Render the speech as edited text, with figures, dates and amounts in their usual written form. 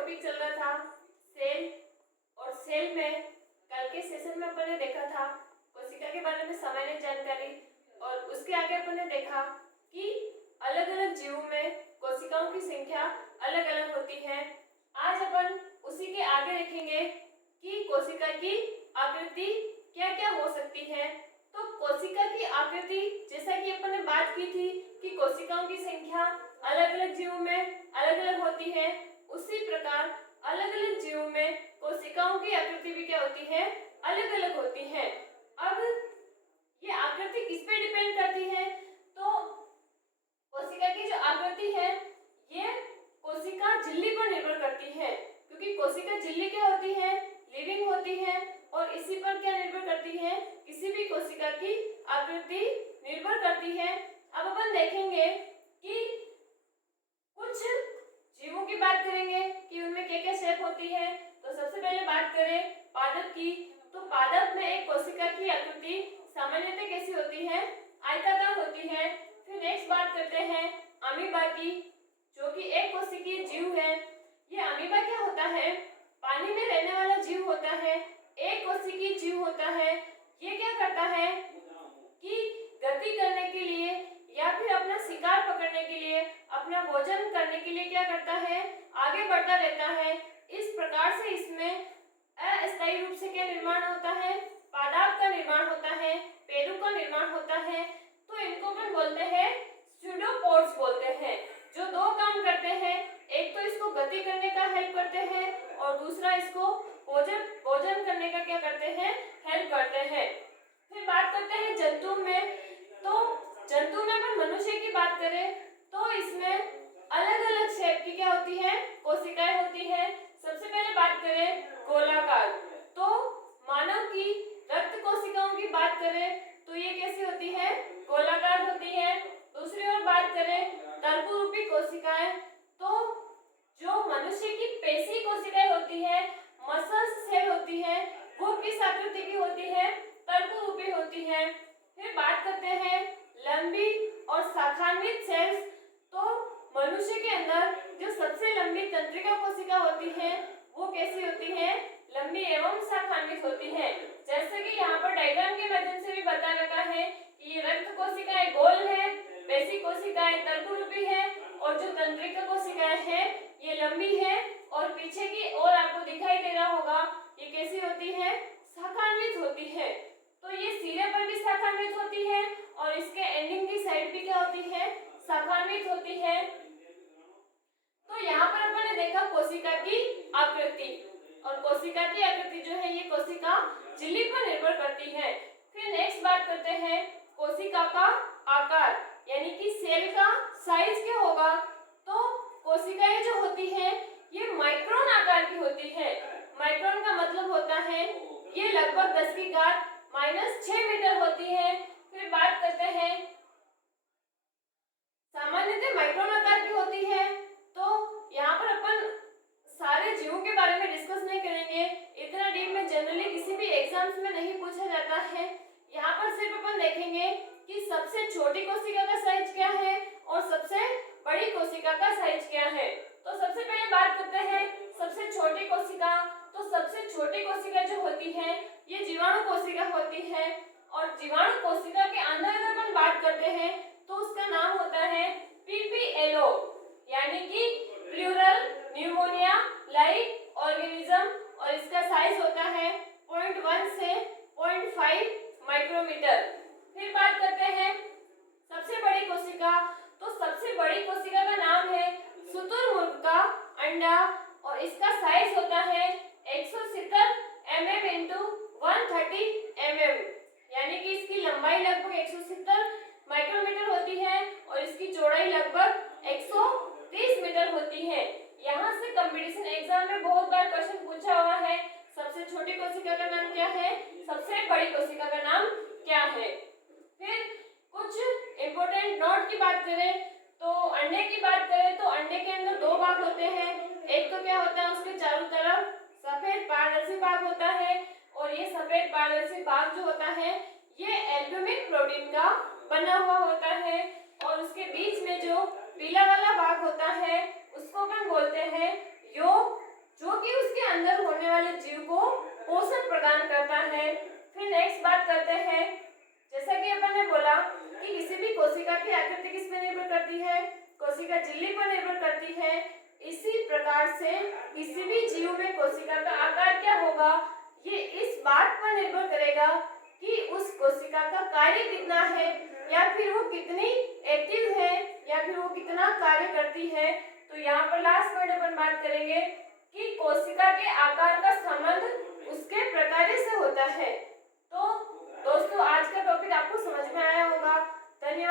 Topic चल रहा था सेल, और सेल में कल के सेशन में अपन ने देखा था कोशिका के बारे में सामान्य जानकारी, और उसके आगे अपन ने देखा कि अलग अलग जीवों में कोशिकाओं की संख्या अलग अलग होती है। आज अपन उसी के आगे देखेंगे कि कोशिका की आकृति क्या क्या हो सकती है। तो कोशिका की आकृति, जैसा कि अपन ने बात की थी कि कोशिकाओं की संख्या अलग अलग जीवों में अलग अलग होती है, उसी प्रकार अलग अलग जीवों में कोशिकाओं की आकृति भी क्या होती है, अलग अलग होती है। अब ये आकृति किस पे डिपेंड करती है? तो कोशिका की जो आकृति है ये कोशिका झिल्ली पर निर्भर करती है, क्योंकि कोशिका झिल्ली क्या होती है, लिविंग होती है, और इसी पर क्या निर्भर करती है, किसी भी कोशिका की आकृति निर्भर करती है। अब अपन देखेंगे कि कुछ जीवों की बात करेंगे कि उनमें क्या क्या शेप होती है। तो सबसे पहले बात करें पादप की, तो पादप में एक कोशिका की आकृति सामान्यतः कैसी होती है, आयताकार होती है। फिर नेक्स्ट बात करते हैं अमीबा की, जो कि एक कोशिकीय जीव है। ये अमीबा क्या होता है, पानी में रहने वाला जीव होता है, एक कोशिकीय जीव होता है। ये क्या करता है कि गति करने के लिए या फिर अपना शिकार पकड़ने के लिए, अपना भोजन करने के लिए क्या करता है, आगे बढ़ता रहता है। इस प्रकार से इसमें अस्थायी रूप से क्या निर्माण होता है, पादप का निर्माण होता है, पेरू का निर्माण होता है। तो इनको अपन बोलते हैं स्यूडोपोड्स बोलते हैं, जो दो काम करते हैं, एक तो इसको गति करने का हेल्प करते हैं और दूसरा इसको भोजन करने का क्या करते हैं, हेल्प करते हैं। फिर बात करते हैं जंतु में, तो जंतु में अपन मनुष्य की बात करें तो इसमें अलग अलग शेप की क्या होती है, कोशिकाएं होती है। सबसे पहले बात करें गोलाकार, तो मानव की रक्त कोशिकाओं की बात करें तो ये कैसी होती है, गोलाकार होती है। दूसरी ओर बात करें तर्कु रूपी कोशिकाएं, तो जो मनुष्य की पेशी कोशिकाएं होती है, मसल्स सेल होती है, वो किस आकृति की होती है, तर्कु रूपी होती है। फिर बात करते हैं लंबी और शाखान्वित सेल्स, तो मनुष्य के अंदर जो सबसे लंबी तंत्रिका कोशिका होती है वो कैसी होती है, लंबी एवं शाखान्वित होती है। जैसे कि यहाँ पर डायग्राम के माध्यम से भी बता रखा है कि ये रक्त कोशिकाएं गोल है, पेशी कोशिकाएं तर्कु रूपी है, और जो तंत्रिका कोशिकाएं हैं ये लंबी है, और पीछे की ओर आपको दिखाई दे रहा होगा ये कैसी होती है, शाखान्वित होती है। तो ये सिरे पर भी शाखान्वित होती है और इसके एंडिंग की साइड भी क्या होती है, शाखान्वित होती है। तो यहाँ पर अपन ने देखा कोशिका की आकृति, और कोशिका की आकृति जो है ये कोशिका झिल्ली पर निर्भर करती है। फिर नेक्स्ट बात करते हैं कोशिका का आकार, यानी कि सेल का साइज क्या होगा। तो कोशिकाएं जो होती है ये माइक्रोन आकार की होती है। माइक्रोन का मतलब होता है ये लगभग 10⁻⁻⁶ मीटर होती है। फिर बात करते हैं सामान्यतः माइक्रोन आकार की होती है। तो यहाँ पर अपन सारे जीवों के बारे में डिस्कस नहीं करेंगे, इतना डीप में जनरली किसी भी एग्जाम्स में नहीं पूछा जाता है। यहाँ पर सिर्फ अपन देखेंगे कि सबसे छोटी कोशिका का साइज क्या है और सबसे बड़ी कोशिका का साइज क्या है। तो सबसे पहले बात करते हैं सबसे छोटी कोशिका। तो सबसे छोटी कोशिका जो होती है ये जीवाणु कोशिका होती है, और जीवाणु कोशिका के अंदर अगर अपन बात करते हैं तो उसका नाम होता है पीपीएलओ, यानी कि प्लूरल न्यूमोनिया लाइक ऑर्गेनिज्म, और इसका साइज होता है 0.1 से 0.5 माइक्रोमीटर। फिर बात करते हैं सबसे बड़ी कोशिका। तो सबसे बड़ी कोशिका का नाम है शुतुरमुर्ग का अंडा, और इसका साइज होता है 170 mm इंटू 130 mm, यानी कि इसकी लंबाई लगभग 170 माइक्रोमीटर होती है और इसकी चौड़ाई लगभग 130 मीटर होती है। यहाँ से कंपटीशन एग्जाम में बहुत बार क्वेश्चन पूछा हुआ है, सबसे छोटी कोशिका का नाम क्या है, सबसे बड़ी कोशिका का नाम क्या है। फिर कुछ इम्पोर्टेंट नोट की बात करें तो अंडे की बात करें तो अंडे के अंदर दो भाग होते हैं। एक तो क्या होता है, उसके चारों तरफ सफेद पारदर्शी भाग होता है, और ये सफेद पारदर्शी भाग जो होता है ये एल्ब्यूमिन प्रोटीन का बना हुआ होता है, और उसके बीच में जो पीला वाला भाग होता है उसको अपन बोलते हैं योग बोला कि किसी भी कोशिका की आकृति किस पर निर्भर करती है, कोशिका झिल्ली पर निर्भर करती है। इसी प्रकार से किसी भी जीव में कोशिका का आकार क्या होगा, ये इस बात पर निर्भर करेगा कि उस कोशिका का कार्य कितना है, या फिर वो कितनी एक्टिव है, या फिर वो कितना कार्य करती है। तो यहाँ पर लास्ट पॉइंट अपन बात करेंगे कि कोशिका के आकार का संबंध उसके प्रकार से होता है। तो दोस्तों आज का टॉपिक आपको समझ में आया होगा। धन्यवाद।